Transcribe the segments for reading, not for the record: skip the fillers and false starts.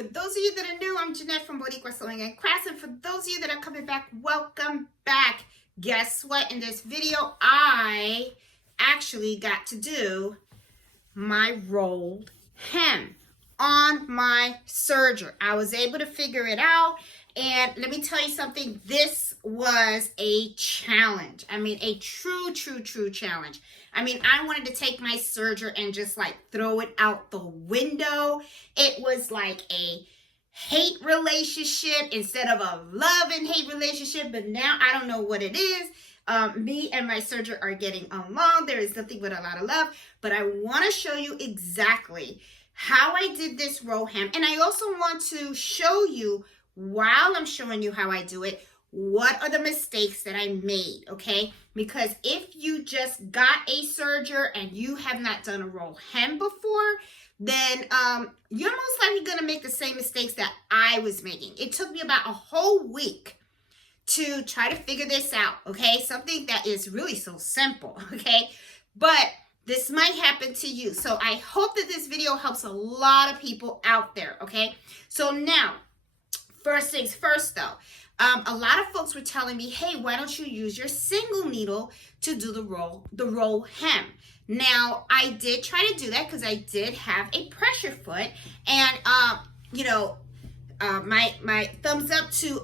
For those of you that are new, I'm Jeanette from Boricua Sewing and Crafts, and for those of you that are coming back, welcome back. Guess what? In this video, I actually got to do my rolled hem on my serger. I was able to figure it out, and let me tell you something. This was a challenge. I mean, a true challenge. I mean, I wanted to take my serger and just like throw it out the window. It was like a hate relationship instead of a love and hate relationship, but now I don't know what it is. Me and my serger are getting along. There is nothing but a lot of love, but I want to show you exactly how I did this roll hem, and I also want to show you, while I'm showing you how I do it, what are the mistakes that I made, okay? Because if you just got a serger and you have not done a roll hem before, then you're most likely going to make the same mistakes that I was making. It took me about a whole week to try to figure this out, okay? Something that is really so simple, okay? But this might happen to you. So I hope that this video helps a lot of people out there, okay? So now, first things first though, a lot of folks were telling me, hey, why don't you use your single needle to do the roll hem? Now, I did try to do that because I did have a pressure foot, and my thumbs up to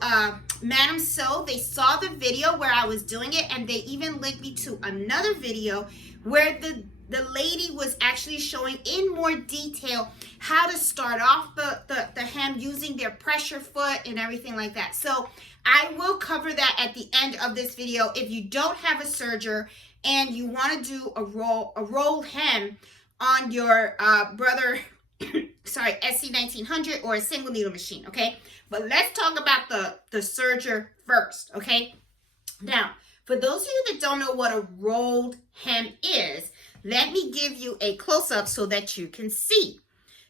Madam Sew. They saw the video where I was doing it, and they even linked me to another video where the lady was actually showing in more detail how to start off the hem using their pressure foot and everything like that. So I will cover that at the end of this video. If you don't have a serger and you want to do a roll hem on your Brother SE1900 or a single needle machine, okay? But let's talk about the serger first, okay? Now, for those of you that don't know what a rolled hem is, let me give you a close-up so that you can see.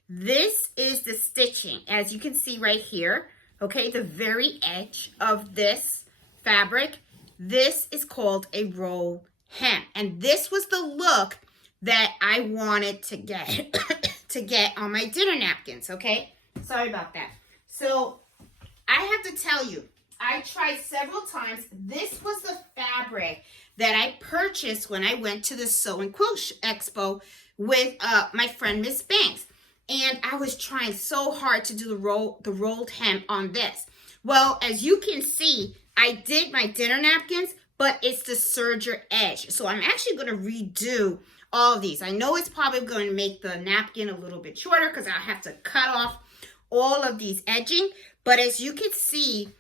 This is the stitching, as you can see right here, okay, the very edge of this fabric. This is called a roll hem, and this was the look that I wanted to get to get on my dinner napkins, okay? Sorry about that. So I have to tell you, I tried several times. This was the fabric that I purchased when I went to the Sew and Quilt Expo with my friend Miss Banks. And I was trying so hard to do the rolled hem on this. Well, as you can see, I did my dinner napkins, but it's the serger edge. So I'm actually going to redo all of these. I know it's probably going to make the napkin a little bit shorter because I'll have to cut off all of these edging. But as you can see,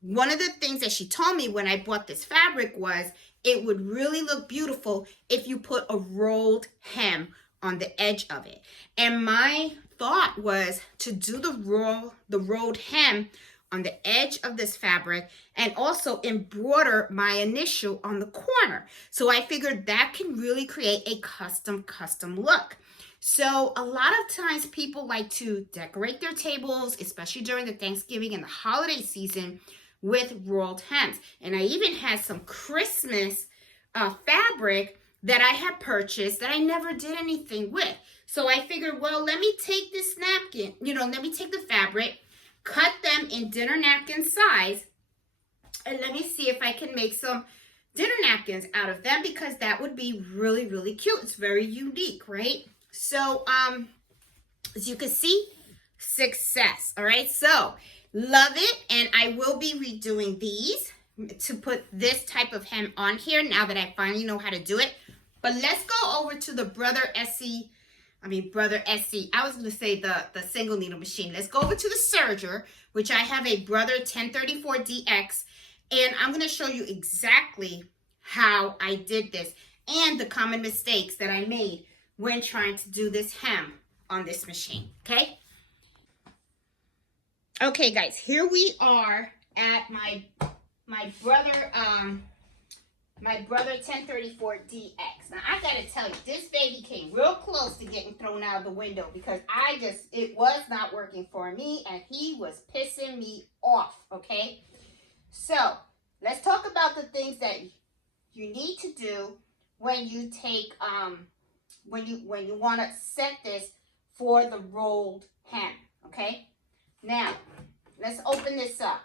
one of the things that she told me when I bought this fabric was it would really look beautiful if you put a rolled hem on the edge of it. And my thought was to do the rolled hem on the edge of this fabric and also embroider my initial on the corner. So I figured that can really create a custom look. So a lot of times people like to decorate their tables, especially during the Thanksgiving and the holiday season, with rolled hems. And I even had some Christmas fabric that I had purchased that I never did anything with. So I figured, well, let me take this napkin, let me take the fabric, cut them in dinner napkin size, and let me see if I can make some dinner napkins out of them, because that would be really cute. It's very unique, right? So as you can see, success. All right, so love it, and I will be redoing these to put this type of hem on here now that I finally know how to do it. But let's go over to the Brother SE, I was going to say the single needle machine. Let's go over to the serger, which I have a Brother 1034DX, and I'm going to show you exactly how I did this and the common mistakes that I made when trying to do this hem on this machine, okay? Okay, guys, here we are at my Brother 1034DX. Now, I gotta tell you, this baby came real close to getting thrown out of the window because it was not working for me, and he was pissing me off, okay? So, let's talk about the things that you need to do when you take, when you want to set this for the rolled hem, okay? Now, let's open this up.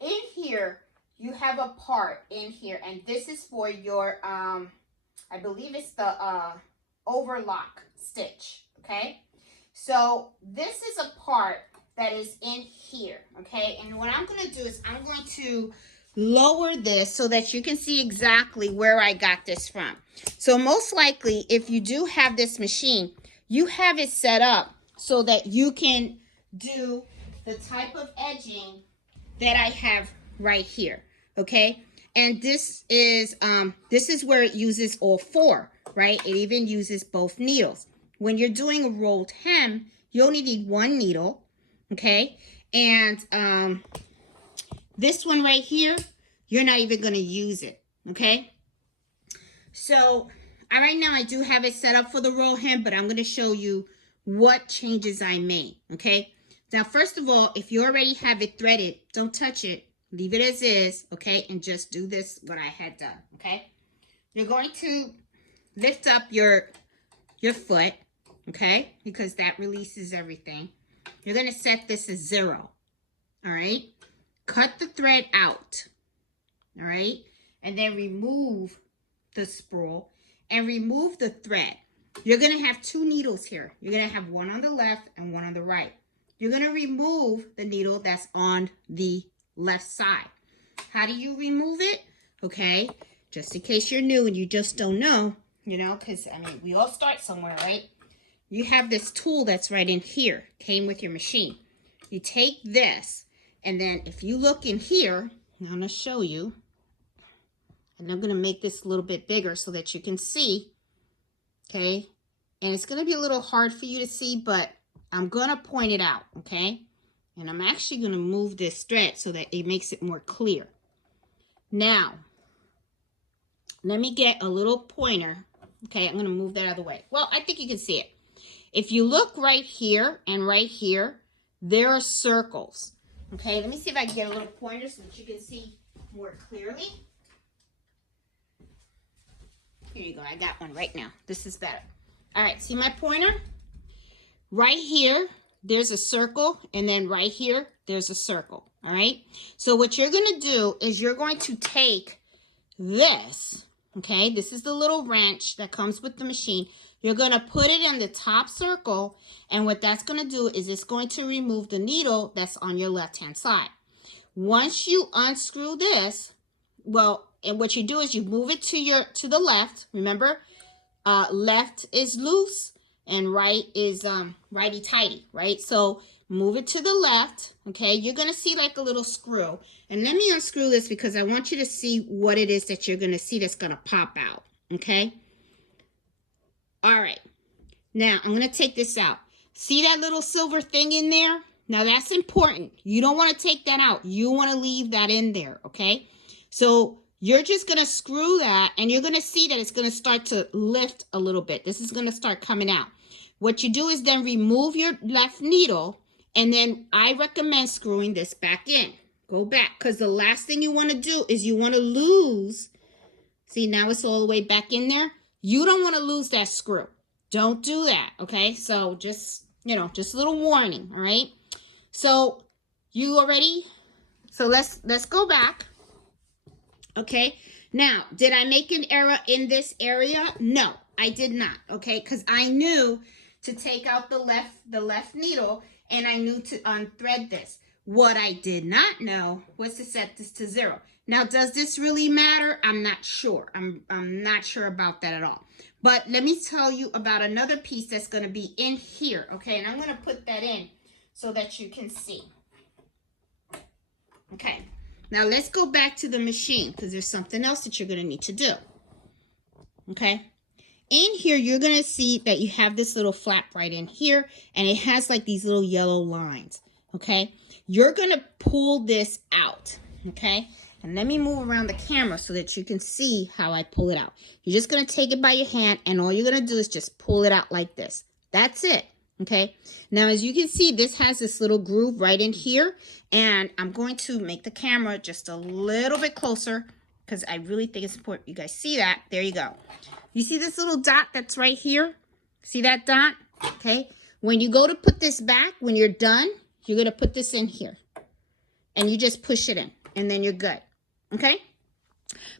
In here, you have a part in here, and this is for your, I believe it's the overlock stitch, okay? So this is a part that is in here, okay? And what I'm going to do is I'm going to lower this so that you can see exactly where I got this from. So most likely, if you do have this machine, you have it set up so that you can do the type of edging that I have right here, okay? And this is where it uses all four, right? It even uses both needles. When you're doing a rolled hem, you only need one needle, okay? And this one right here, you're not even going to use it, okay? So right now I do have it set up for the roll hem, but I'm going to show you what changes I made, okay? Now, first of all, if you already have it threaded, don't touch it. Leave it as is, okay? And just do this, what I had done, okay? You're going to lift up your foot, okay? Because that releases everything. You're going to set this as 0, all right? Cut the thread out, all right? And then remove the spool and remove the thread. You're going to have 2 needles here. You're going to have one on the left and one on the right. You're going to remove the needle that's on the left side. How do you remove it? Okay, just in case you're new and you just don't know, you know, because, I mean, we all start somewhere, right? You have this tool that's right in here, came with your machine. You take this, and then if you look in here, I'm going to show you, and I'm going to make this a little bit bigger so that you can see, okay? And it's going to be a little hard for you to see, but I'm going to point it out, okay? And I'm actually going to move this thread so that it makes it more clear. Now, let me get a little pointer. Okay, I'm going to move that out of the way. Well, I think you can see it. If you look right here and right here, there are circles. Okay, let me see if I can get a little pointer so that you can see more clearly. Here you go. I got one right now. This is better. All right, see my pointer? Right here, there's a circle, and then right here, there's a circle, all right? So what you're going to do is you're going to take this, okay? This is the little wrench that comes with the machine. You're going to put it in the top circle, and what that's going to do is it's going to remove the needle that's on your left-hand side. Once you unscrew this, well, and what you do is you move it to the left. Remember, left is loose, and right is righty-tighty, right? So move it to the left, okay? You're going to see like a little screw. And let me unscrew this because I want you to see what it is that you're going to see that's going to pop out, okay? All right. Now, I'm going to take this out. See that little silver thing in there? Now, that's important. You don't want to take that out. You want to leave that in there, okay? So you're just going to screw that, and you're going to see that it's going to start to lift a little bit. This is going to start coming out. What you do is then remove your left needle, and then I recommend screwing this back in. Go back, because the last thing you want to do is you want to lose. See, now it's all the way back in there. You don't want to lose that screw. Don't do that, okay? So just, you know, just a little warning, all right? So you already, so let's go back, okay? Now, did I make an error in this area? No, I did not, okay? Because I knew to take out the left needle, and I knew to unthread this. What I did not know was to set this to 0. Now, does this really matter? I'm not sure. I'm not sure about that at all. But let me tell you about another piece that's going to be in here, okay? And I'm going to put that in so that you can see. Okay. Now, let's go back to the machine because there's something else that you're going to need to do. Okay? In here, you're going to see that you have this little flap right in here, and it has like these little yellow lines, okay? You're going to pull this out, okay? And let me move around the camera so that you can see how I pull it out. You're just going to take it by your hand, and all you're going to do is just pull it out like this. That's it, okay? Now, as you can see, this has this little groove right in here, and I'm going to make the camera just a little bit closer because I really think it's important you guys see that. There you go. You see this little dot that's right here? See that dot? Okay. When you go to put this back, when you're done, you're going to put this in here. And you just push it in. And then you're good. Okay?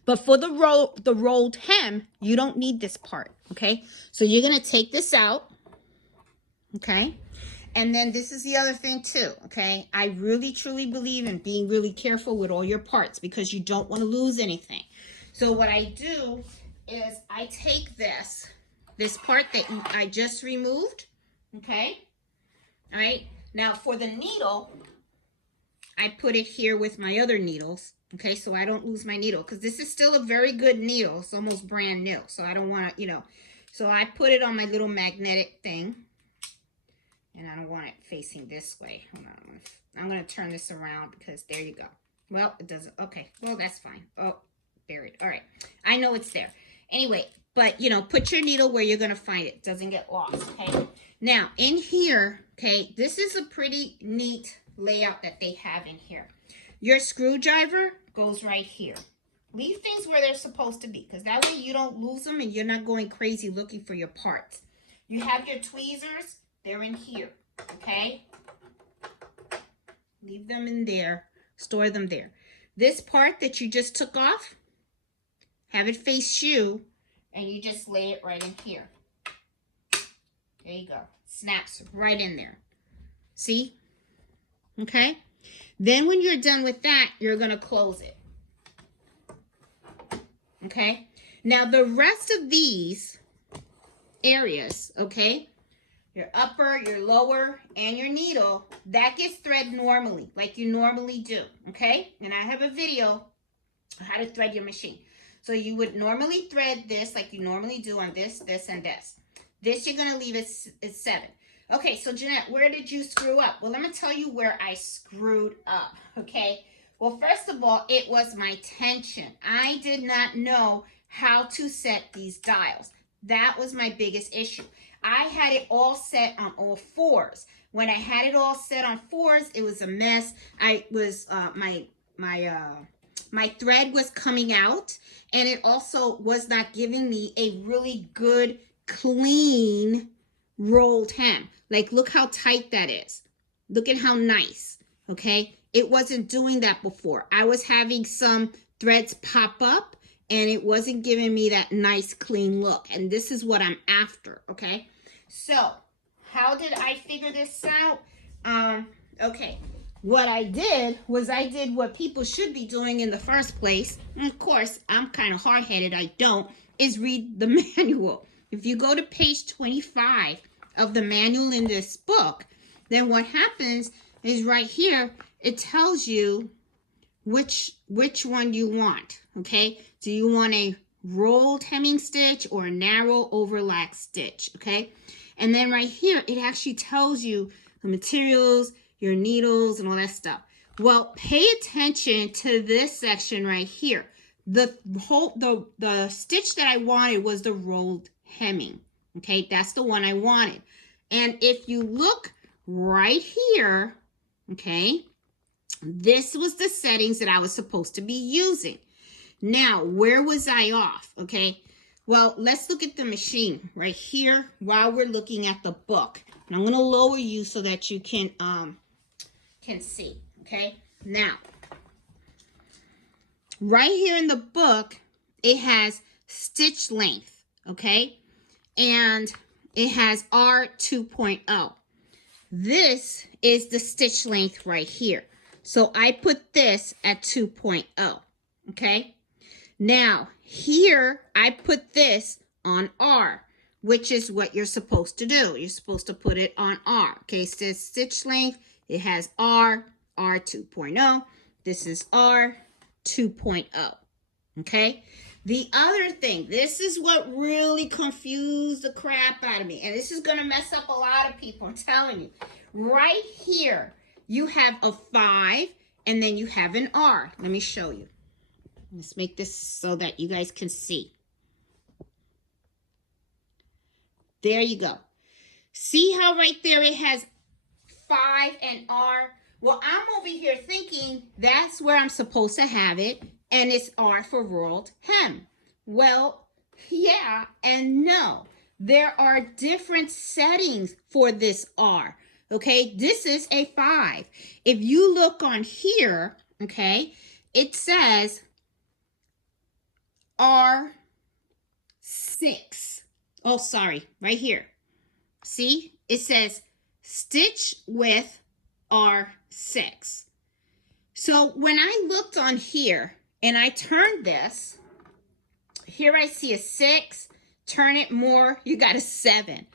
But for the rolled hem, you don't need this part. Okay? So you're going to take this out. Okay? And then this is the other thing too. Okay? I really, truly believe in being really careful with all your parts because you don't want to lose anything. So what I do is I take this part that I just removed. Okay? All right? Now for the needle, I put it here with my other needles, okay, so I don't lose my needle, because this is still a very good needle. It's almost brand new, so I don't want to, you know. So I put it on my little magnetic thing, and I don't want it facing this way. Hold on, I'm going to turn this around, because there you go. Well, it doesn't, okay, well, that's fine. Oh, buried. All right, I know it's there. Anyway, but, you know, put your needle where you're going to find it. It doesn't get lost, okay? Now, in here, okay, this is a pretty neat layout that they have in here. Your screwdriver goes right here. Leave things where they're supposed to be, because that way you don't lose them and you're not going crazy looking for your parts. You have your tweezers, they're in here, okay? Leave them in there, store them there. This part that you just took off, have it face you, and you just lay it right in here. There you go. Snaps right in there. See? Okay? Then when you're done with that, you're going to close it. Okay? Now the rest of these areas, okay? Your upper, your lower, and your needle, that gets thread normally, like you normally do, okay? And I have a video on how to thread your machine. So you would normally thread this like you normally do on this, this, and this. This you're going to leave at 7. Okay, so Jeanette, where did you screw up? Well, let me tell you where I screwed up, okay? Well, first of all, it was my tension. I did not know how to set these dials. That was my biggest issue. I had it all set on all 4s. When I had it all set on 4s, it was a mess. My thread was coming out, and it also was not giving me a really good, clean rolled hem. Like, look how tight that is. Look at how nice, okay? It wasn't doing that before. I was having some threads pop up, and it wasn't giving me that nice, clean look. And this is what I'm after, okay? So, how did I figure this out? Okay. What I did was I did what people should be doing in the first place. And of course, I'm kind of hard-headed. I don't. Is read the manual. If you go to page 25 of the manual in this book, then what happens is right here, it tells you which one you want, okay? Do you want a rolled hemming stitch or a narrow overlap stitch, okay? And then right here, it actually tells you the materials, your needles, and all that stuff. Well, pay attention to this section right here. The stitch that I wanted was the rolled hemming. Okay, that's the one I wanted. And if you look right here, okay, this was the settings that I was supposed to be using. Now, where was I off? Okay, well, let's look at the machine right here while we're looking at the book. And I'm going to lower you so that you can see. Okay, now, right here in the book, it has stitch length. Okay, and it has R 2.0. This is the stitch length right here. So I put this at 2.0. Okay. Now here I put this on R, which is what you're supposed to do. You're supposed to put it on R. Okay. It says stitch length. It has R 2.0. This is R 2.0. Okay. The other thing, this is what really confused the crap out of me. And this is going to mess up a lot of people, I'm telling you. Right here, you have a 5, and then you have an R. Let me show you. Let's make this so that you guys can see. There you go. See how right there it has 5 and R? Well, I'm over here thinking that's where I'm supposed to have it. And it's R for rolled hem. Well, yeah and no. There are different settings for this R. Okay, this is a 5. If you look on here, okay, it says R6. Oh, sorry, right here. See, it says stitch with R6. So when I looked on here and I turned this, here I see a 6, turn it more, you got a 7.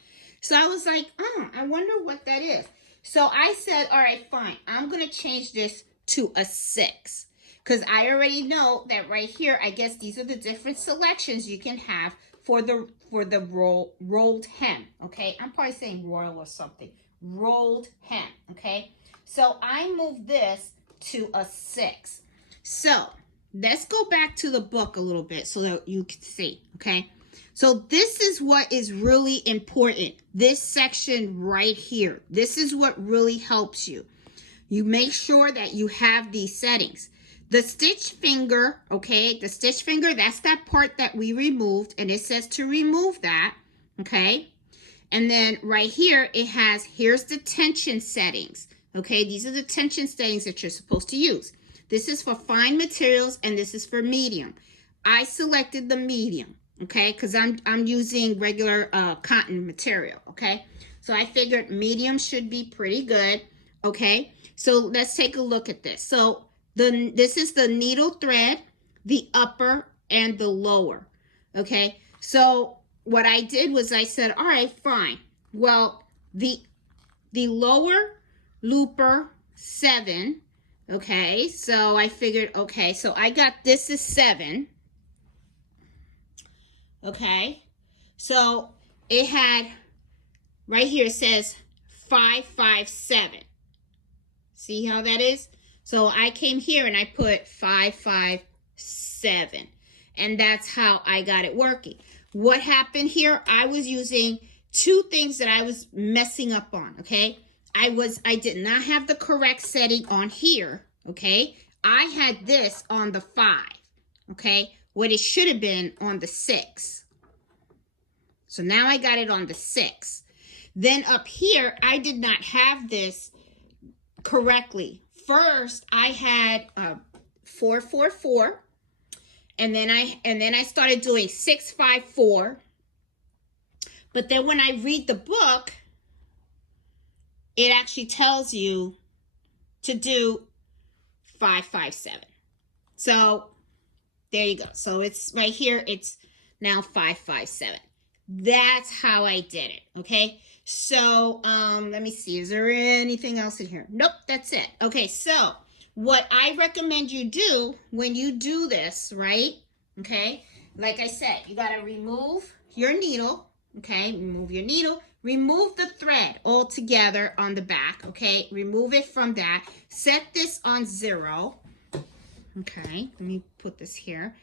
So I was like, I wonder what that is. So I said, all right, fine. I'm going to change this to a 6. Because I already know that right here, I guess these are the different selections you can have for the rolled hem. Okay, I'm probably saying royal or something. Rolled hem. Okay, so I moved this to a 6. So let's go back to the book a little bit so that you can see. Okay, so this is what is really important. This section right here. This is what really helps you. You make sure that you have these settings. The stitch finger, okay, the stitch finger, that's that part that we removed, and it says to remove that, okay? And then right here, it has, here's the tension settings, okay? These are the tension settings that you're supposed to use. This is for fine materials, and this is for medium. I selected the medium, okay, because I'm using regular cotton material, okay? So I figured medium should be pretty good, okay? So let's take a look at this. So this is the needle thread, the upper and the lower, okay? So what I did was I said, all right, fine. Well, the lower looper 7, okay? So I figured, okay, so I got this is 7, okay? So it had, right here it says 557. See how that is? So I came here and I put 557, and that's how I got it working. What happened here? I was using 2 things that I was messing up on, okay? I did not have the correct setting on here, okay? I had this on the 5, okay? What it should have been on the 6. So now I got it on the 6. Then up here, I did not have this correctly. First, I had 444, and then I started doing 654. But then when I read the book, it actually tells you to do 557. So there you go. So it's right here. It's now 557. That's how I did it. Okay. So, let me see. Is there anything else in here? Nope, that's it. Okay, so what I recommend you do when you do this, right? Okay, like I said, you got to remove your needle. Okay, remove your needle. Remove the thread altogether on the back. Okay, remove it from that. Set this on 0. Okay, let me put this here.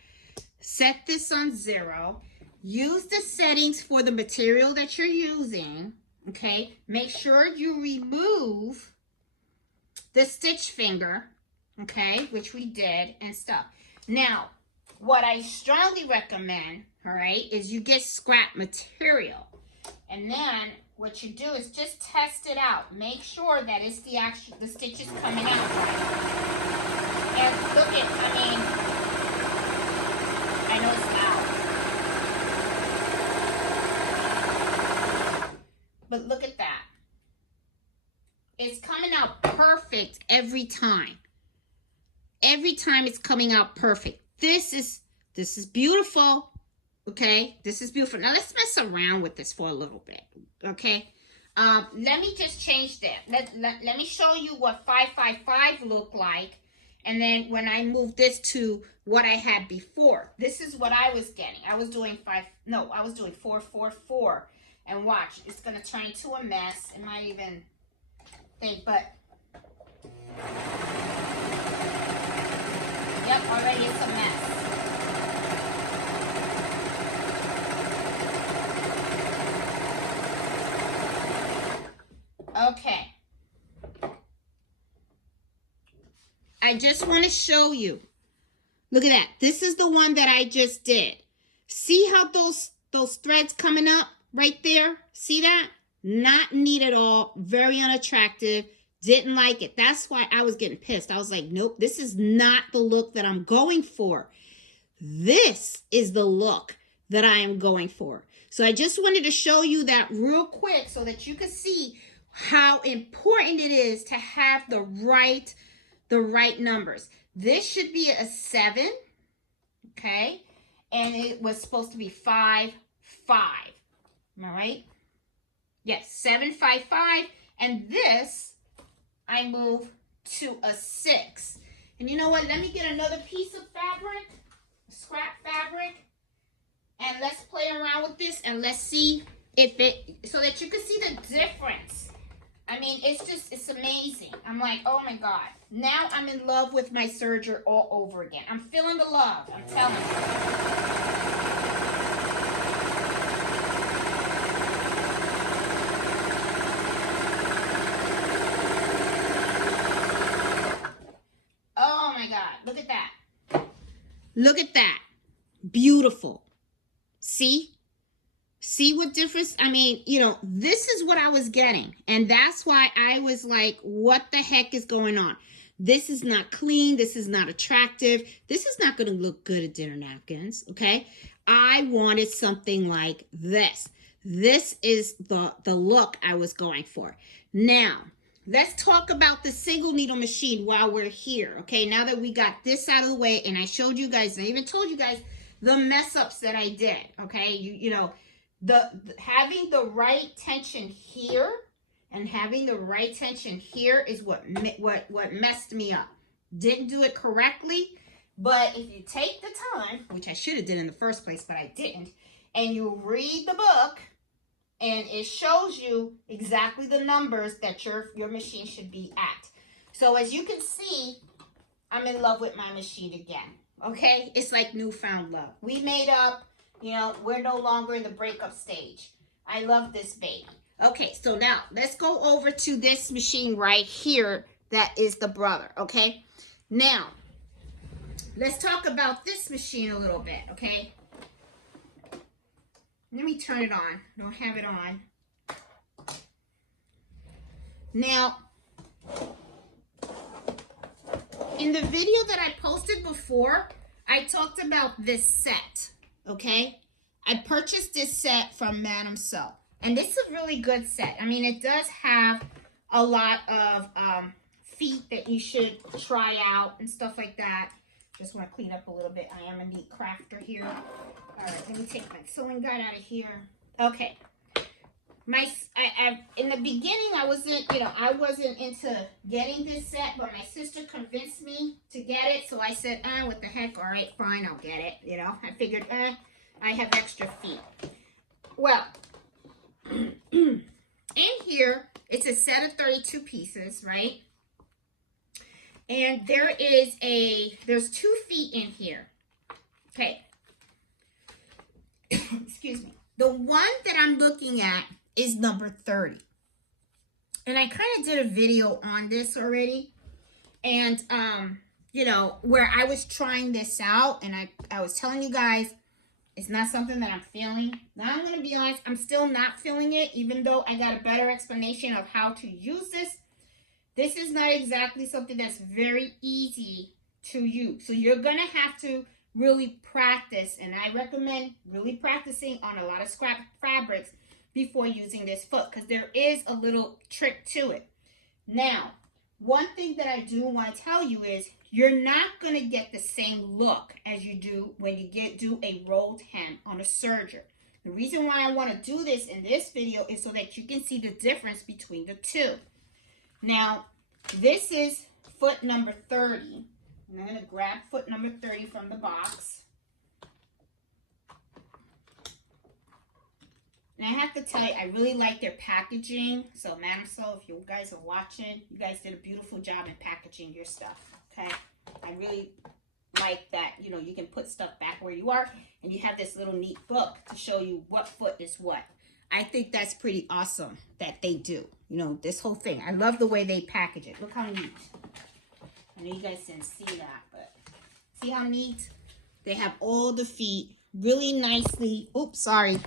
Set this on 0. Use the settings for the material that you're using. Okay, make sure you remove the stitch finger, okay, which we did and stuff. Now, what I strongly recommend, all right, is you get scrap material. And then what you do is just test it out. Make sure that it's the stitch is coming out right. And look at, I know it's loud. But look at that. It's coming out perfect every time. Every time it's coming out perfect. This is beautiful. Okay? This is beautiful. Now let's mess around with this for a little bit. Okay? Let me just change that. Let me show you what 555 looked like. And then when I move this to what I had before. This is what I was getting. I was doing 444. And watch, it's going to turn into a mess. It might even think, but... Yep, already it's a mess. Okay. I just want to show you. Look at that. This is the one that I just did. See how those threads coming up? Right there, see that? Not neat at all. Very unattractive. Didn't like it. That's why I was getting pissed. I was like, nope, this is not the look that I'm going for. This is the look that I am going for. So I just wanted to show you that real quick so that you can see how important it is to have the right numbers. This should be a 7, okay? And it was supposed to be 5, 5. All right? Yes, 7, 5, 5. And this, I move to a 6. And you know what? Let me get another piece of fabric, scrap fabric, and let's play around with this and let's see if it, so that you can see the difference. I mean, it's amazing. I'm like, oh my God. Now I'm in love with my serger all over again. I'm feeling the love, I'm telling you. Oh my God, look at that. Look at that. Beautiful. See? See what difference? I mean, you know, this is what I was getting. And that's why I was like, what the heck is going on? This is not clean. This is not attractive. This is not going to look good at dinner napkins, okay? I wanted something like this. This is the look I was going for. Now, let's talk about the single needle machine while we're here, okay? Now that we got this out of the way, and I showed you guys, I even told you guys the mess ups that I did, okay? You know, having the right tension here and having the right tension here is what messed me up. Didn't do it correctly, but if you take the time, which I should have did in the first place, but I didn't, and you read the book, and it shows you exactly the numbers that your machine should be at. So as you can see, I'm in love with my machine again, okay? It's like newfound love. We made up. You know, we're no longer in the breakup stage. I love this baby. Okay, so now let's go over to this machine right here that is the brother, okay? Now, let's talk about this machine a little bit, okay? Let me turn it on. I don't have it on. Now, in the video that I posted before, I talked about this set. Okay, I purchased this set from Madame So, and this is a really good set. I mean, it does have a lot of feet that you should try out and stuff like that. Just want to clean up a little bit. I am a neat crafter here. All right, let me take my sewing guide out of here. Okay, in the beginning, I wasn't into getting this set, but my sister convinced me to get it. So I said, what the heck? All right, fine, I'll get it. You know, I figured, I have extra feet. Well, in here, it's a set of 32 pieces, right? And there's 2 feet in here. Okay. Excuse me. The one that I'm looking at is number 30. And I kind of did a video on this already. And, you know, where I was trying this out, and I was telling you guys, it's not something that I'm feeling. Now, I'm going to be honest, I'm still not feeling it, even though I got a better explanation of how to use this. This is not exactly something that's very easy to use. So you're going to have to really practice, and I recommend really practicing on a lot of scrap fabrics before using this foot, because there is a little trick to it. Now, one thing that I do want to tell you is you're not going to get the same look as you do when you do a rolled hem on a serger. The reason why I want to do this in this video is so that you can see the difference between the two. Now, this is foot number 30. And I'm going to grab foot number 30 from the box. And I have to tell you, I really like their packaging. So, Madame So, if you guys are watching, you guys did a beautiful job in packaging your stuff. Okay? I really like that, you know, you can put stuff back where you are. And you have this little neat book to show you what foot is what. I think that's pretty awesome that they do. You know, this whole thing. I love the way they package it. Look how neat. I know you guys didn't see that, but see how neat? They have all the feet really nicely. Oops, sorry.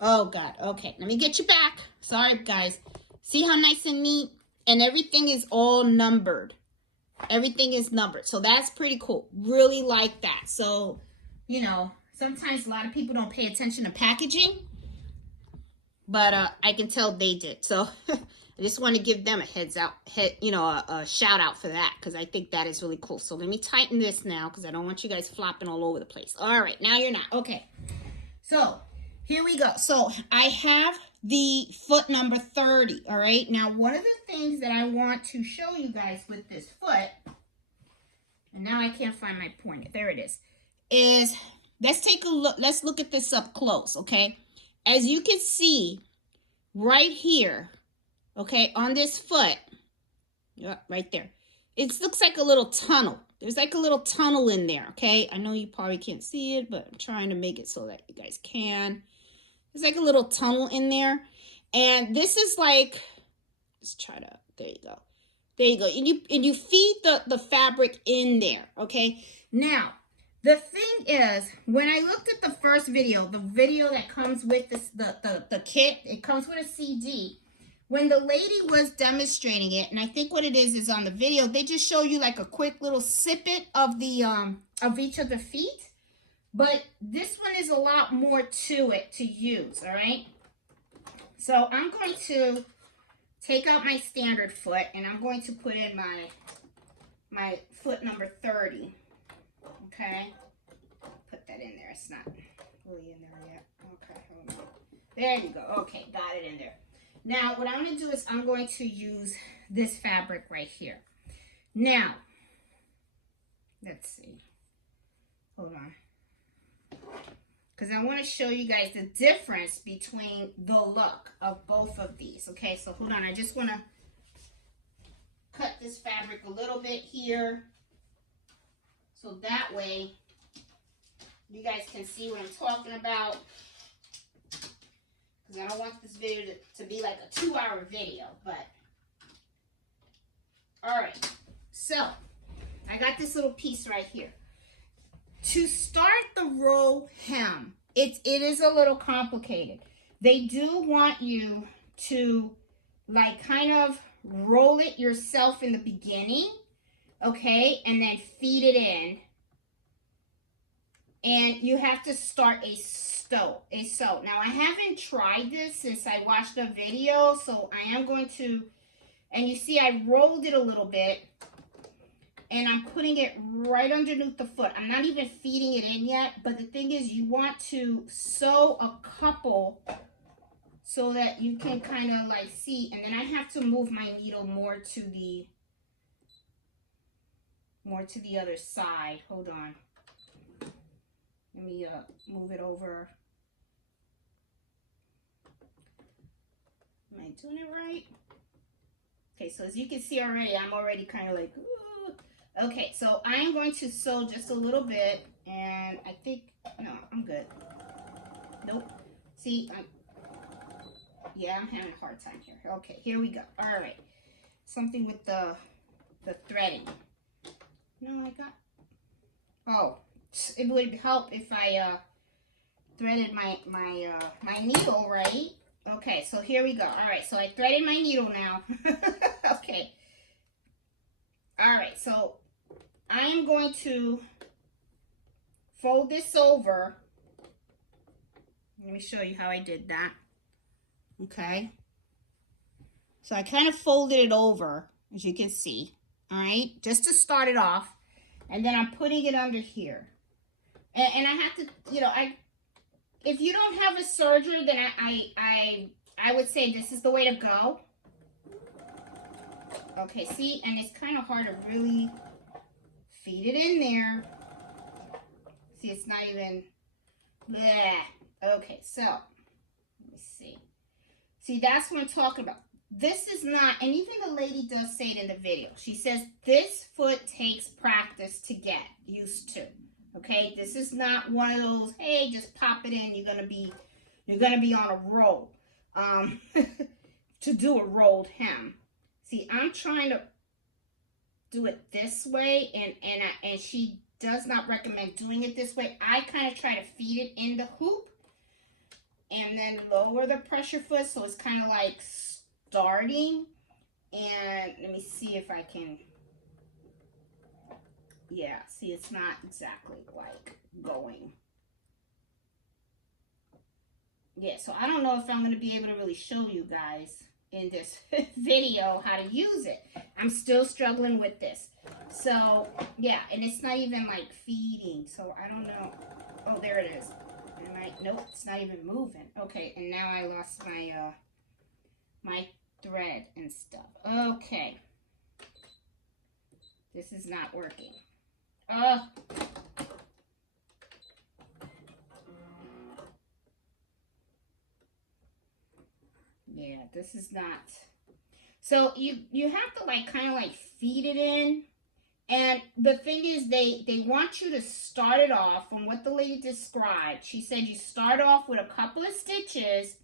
Oh, God. Okay, let me get you back. Sorry, guys. See how nice and neat? And everything is all numbered. Everything is numbered. So that's pretty cool. Really like that. So, you know, sometimes a lot of people don't pay attention to packaging. But I can tell they did. So I just want to give them a a shout out for that, because I think that is really cool. So let me tighten this now, because I don't want you guys flopping all over the place. All right, now you're not. Okay. So here we go. So I have the foot number 30. All right. Now, one of the things that I want to show you guys with this foot, and now I can't find my pointer. There it is let's take a look. Let's look at this up close. Okay. As you can see right here, okay, on this foot, right there, it looks like a little tunnel. There's like a little tunnel in there, okay? I know you probably can't see it, but I'm trying to make it so that you guys can. There's like a little tunnel in there. And this is like, let's try to, there you go. There you go. And you feed the fabric in there, okay? Now, the thing is, when I looked at the first video, the video that comes with this, the kit, it comes with a CD. When the lady was demonstrating it, and I think what it is on the video, they just show you like a quick little snippet of the of each of the feet. But this one is a lot more to it to use, all right? So I'm going to take out my standard foot, and I'm going to put in my foot number 30. Okay, put that in there. It's not really in there yet. Okay, hold on. There you go. Okay, got it in there. Now, what I'm going to do is I'm going to use this fabric right here. Now, let's see. Hold on. Because I want to show you guys the difference between the look of both of these. Okay, so hold on. I just want to cut this fabric a little bit here, so that way you guys can see what I'm talking about. Because I don't want this video to be like a 2-hour video, but. All right, so I got this little piece right here. To start the roll hem, it is a little complicated. They do want you to like kind of roll it yourself in the beginning. Okay, and then feed it in. And you have to start a sew. Now, I haven't tried this since I watched the video, so I am going to, and you see I rolled it a little bit, and I'm putting it right underneath the foot. I'm not even feeding it in yet, but the thing is you want to sew a couple so that you can kind of like see, and then I have to move my needle more to the other side. Hold on. Let me move it over. Am I doing it right? Okay, so as you can see already, I'm already kind of like, ooh. Okay, so I am going to sew just a little bit, and I think, no, I'm good. Nope. See, yeah, I'm having a hard time here. Okay, here we go. All right. Something with the threading. No, I got, oh, it would help if I threaded my needle right. Okay, so here we go. All right, so I threaded my needle now. Okay. All right, so I am going to fold this over. Let me show you how I did that. Okay. So I kind of folded it over, as you can see. All right, just to start it off. And then I'm putting it under here. And I have to, you know, if you don't have a serger, then I would say this is the way to go. Okay, see, and it's kind of hard to really feed it in there. See, it's not even, bleh. Okay, so, let me see. See, that's what I'm talking about. This is not, and even the lady does say it in the video. She says this foot takes practice to get used to. Okay, this is not one of those, hey, just pop it in, you're gonna be on a roll. To do a rolled hem. See, I'm trying to do it this way, and she does not recommend doing it this way. I kind of try to feed it in the hoop. and then lower the pressure foot so it's kind of like starting. And let me see if I can, yeah, see, it's not exactly like going. Yeah, so I don't know if I'm going to be able to really show you guys in this video how to use it. I'm still struggling with this. So, yeah, and it's not even like feeding, so I don't know. Oh, there it is. Nope, it's not even moving. Okay, and now I lost my my thread and stuff. Okay. This is not working. Yeah, this is not. So you have to like kind of like feed it in. And the thing is, they want you to start it off from what the lady described. She said you start off with a couple of stitches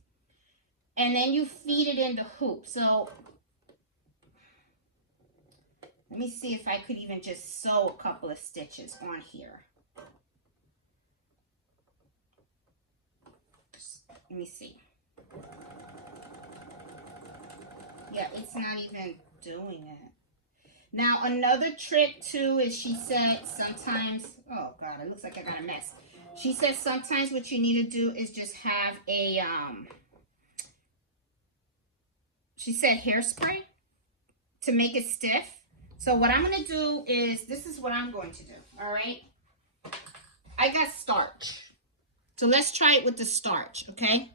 and then you feed it in the hoop. So let me see if I could even just sew a couple of stitches on here. Let me see. Yeah, it's not even doing it. Now, another trick, too, is she said sometimes, oh, God, it looks like I got a mess. She said sometimes what you need to do is just have a, she said hairspray to make it stiff. So what I'm going to do is, this is what I'm going to do, all right? I got starch. So let's try it with the starch, okay?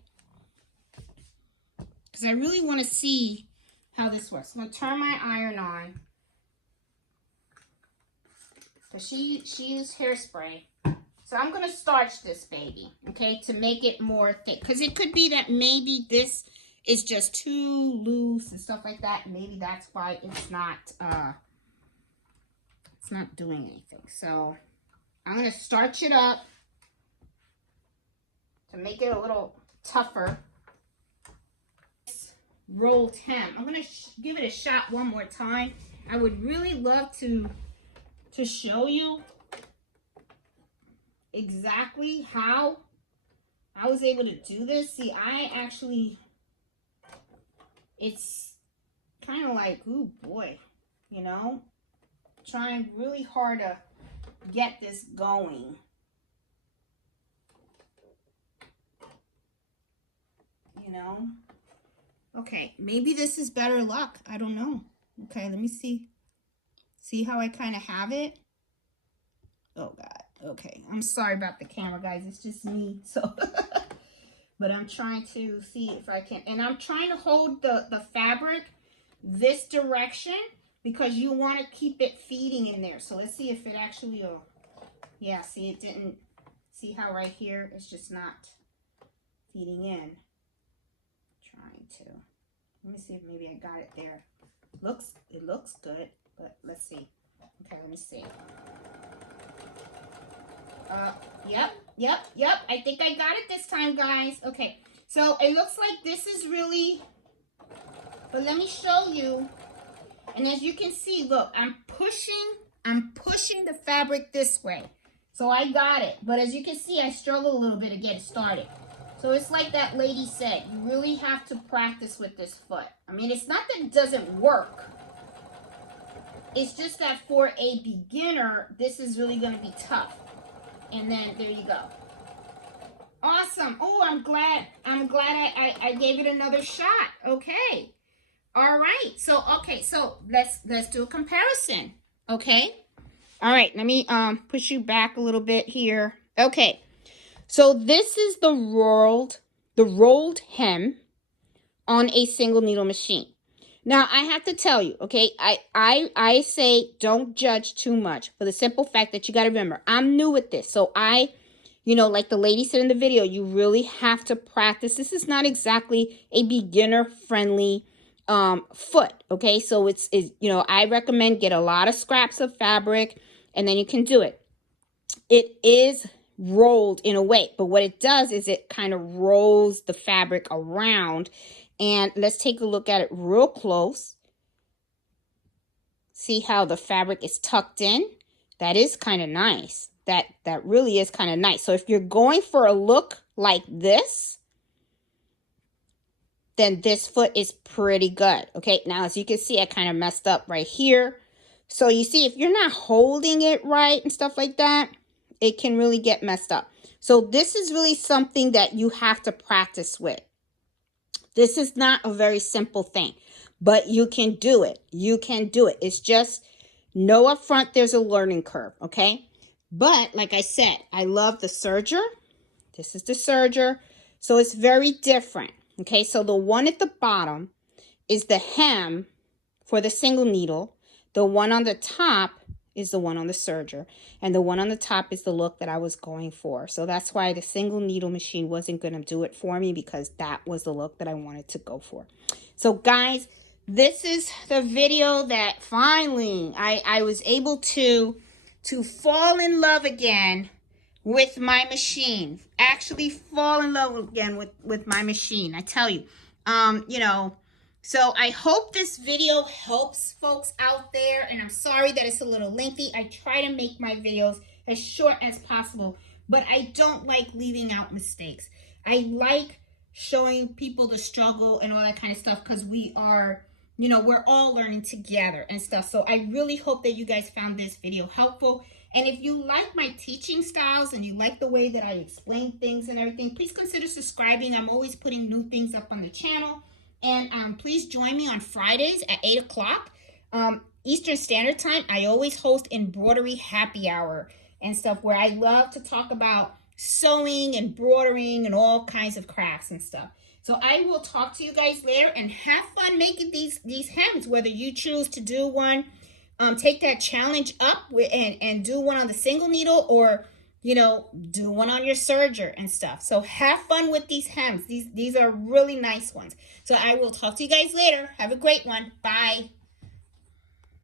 Because I really want to see how this works. I'm going to turn my iron on. Because she used hairspray. So I'm going to starch this baby, okay, to make it more thick. Because it could be that maybe this is just too loose and stuff like that. Maybe that's why it's not doing anything. So I'm going to starch it up to make it a little tougher. Rolled hem. I'm going to give it a shot one more time. I would really love to show you exactly how I was able to do this. See, I actually, it's kind of like, ooh boy, you know, trying really hard to get this going. You know, okay, maybe this is better luck. I don't know. Okay, let me see. See how I kind of have it? Oh, God. Okay. I'm sorry about the camera, guys. It's just me. So, but I'm trying to see if I can. And I'm trying to hold the fabric this direction because you want to keep it feeding in there. So let's see if it actually will. Yeah, see, it didn't. See how right here it's just not feeding in. Trying to. Let me see if maybe I got it there. It looks good. But let's see. Okay, let me see. Yep. I think I got it this time, guys. Okay, so it looks like this is really, but let me show you. And as you can see, look, I'm pushing the fabric this way. So I got it. But as you can see, I struggle a little bit to get it started. So it's like that lady said, you really have to practice with this foot. I mean, it's not that it doesn't work. It's just that for a beginner, this is really going to be tough. And then there you go. Awesome. Oh, I'm glad I gave it another shot. Okay. All right. So okay, so let's do a comparison. Okay. All right, let me push you back a little bit here. Okay. So this is the rolled hem on a single needle machine. Now, I have to tell you, okay, I say don't judge too much for the simple fact that you got to remember, I'm new at this. So you know, like the lady said in the video, you really have to practice. This is not exactly a beginner-friendly foot, okay? So it's, you know, I recommend get a lot of scraps of fabric, and then you can do it. It is rolled in a way, but what it does is it kind of rolls the fabric around. And let's take a look at it real close. See how the fabric is tucked in? That is kind of nice. That really is kind of nice. So if you're going for a look like this, then this foot is pretty good. Okay, now as you can see, I kind of messed up right here. So you see, if you're not holding it right and stuff like that, it can really get messed up. So this is really something that you have to practice with. This is not a very simple thing, but you can do it. You can do it. It's just know up front there's a learning curve, okay? But like I said, I love the serger. This is the serger. So it's very different, okay? So the one at the bottom is the hem for the single needle. The one on the top is the one on the serger. And the one on the top is the look that I was going for. So that's why the single needle machine wasn't going to do it for me, because that was the look that I wanted to go for. So guys, this is the video that finally I was able to fall in love again with my machine. Actually fall in love again with my machine. I tell you, you know, so I hope this video helps folks out there, and I'm sorry that it's a little lengthy. I try to make my videos as short as possible, but I don't like leaving out mistakes. I like showing people the struggle and all that kind of stuff, because we are, you know, we're all learning together and stuff. So I really hope that you guys found this video helpful. And if you like my teaching styles and you like the way that I explain things and everything, please consider subscribing. I'm always putting new things up on the channel. And please join me on Fridays at 8 o'clock Eastern Standard Time. I always host embroidery happy hour and stuff, where I love to talk about sewing, embroidering, and all kinds of crafts and stuff. So I will talk to you guys later, and have fun making these hems, whether you choose to do one, take that challenge up and do one on the single needle, or, you know, do one on your serger and stuff. So have fun with these hems. These are really nice ones. So I will talk to you guys later. Have a great one. Bye.